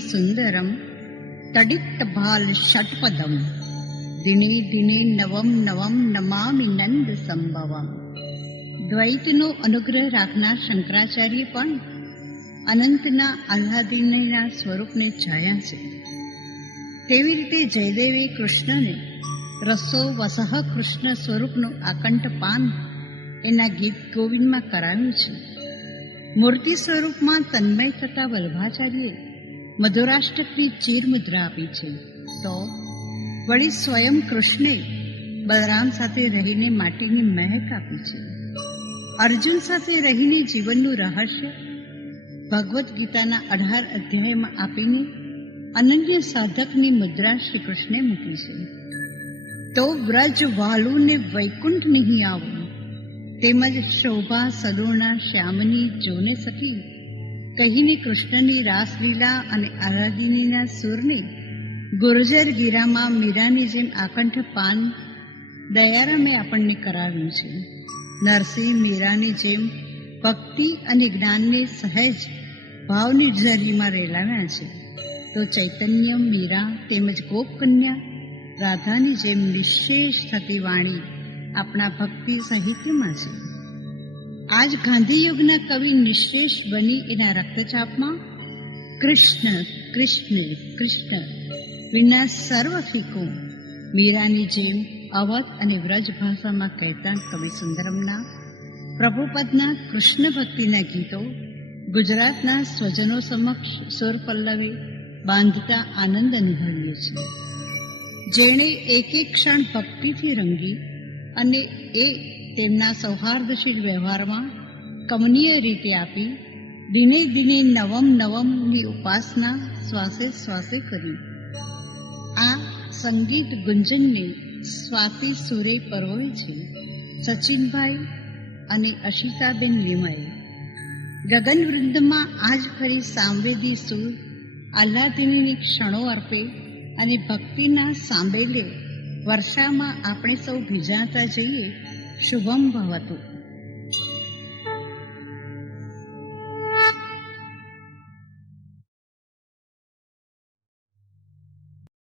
સુંદરમ તડિત ભાલ ષટપદમ દિને દિને નવમ નવમ નમામિ નંદ સંભવમ દ્વૈતનો અનુગ્રહ રાખનાર શંકરાચાર્ય પણ અનંતના આહ્લાદિનયના સ્વરૂપને છાયા છે તેવી રીતે જયદેવે કૃષ્ણને રસો વસહ કૃષ્ણ સ્વરૂપનું આકંઠ પાન એના ગીત ગોવિંદમાં કરાવ્યું છે મૂર્તિ સ્વરૂપમાં તન્મય થતા વલ્ભાચાર્યે મધુરાષ્ટકની ચીરમુદ્રા આપી છે. તો વળી સ્વયં કૃષ્ણે બલરામ સાથે રહીને માટીની મહેક આપી છે. અર્જુન સાથે રહીને જીવનનું રહસ્ય ભગવદ્ ગીતાના અઢાર અધ્યાયમાં આપીને અનન્ય સાધકની મુદ્રા શ્રી કૃષ્ણે મૂકી છે. તો વ્રજ વાલુને વૈકુંઠ નહીં આવું. તેમજ શોભા સદોના શ્યામની, જોને સખી, કહીને કૃષ્ણની રાસલીલા અને આરાગિનીના સુરને ગુર્જર ગીરામાં મીરાની જેમ આકંઠ પાન દયારામે આપણને કરાવ્યું છે. નરસિંહ મીરાની જેમ ભક્તિ અને જ્ઞાનને સહેજ ભાવની ઝરીમાં રેલાવ્યા છે. તો ચૈતન્ય, મીરા તેમજ ગોપકન્યા રાધાની જેમ નિશેષ થતી વાણી આપણા ભક્તિ સાહિત્યમાં છે. આજ ગાંધીયુગના કવિ નિશ્ચેષ બની એના રક્તચાપમાં કૃષ્ણ કૃષ્ણ કૃષ્ણ, વિના સર્વ ફિકો, મીરાની જેમ અવધ અને વ્રજ ભાષામાં કહેતા કવિ સુંદરમના, પ્રભુપદના કૃષ્ણ ભક્તિના ગીતો, ગુજરાતના સ્વજનો સમક્ષ સુર પલ્લવે બાંધતા આનંદ અનુભવ્યો છે જેણે એક એક ક્ષણ ભક્તિથી રંગી અને એ તેમના સૌહાર્દશીલ વ્યવહારમાં કમનીય રીતે આપી દિને દિને નવમ નવમની ઉપાસના શ્વાસે શ્વાસે કરી. આ સંગીત ગુંજનને સ્વાતિ સુરે પરોવે છે. સચિનભાઈ અને અશિતાબેન લીમાએ ગગનવૃંદમાં આજ ફરી સાંવેદી સુર, આહ્લાદિનીની ક્ષણો અર્પે અને ભક્તિના સાંબેલે વર્ષામાં આપણે સૌ ભીજાતા જઈએ શુભમ ભવતું.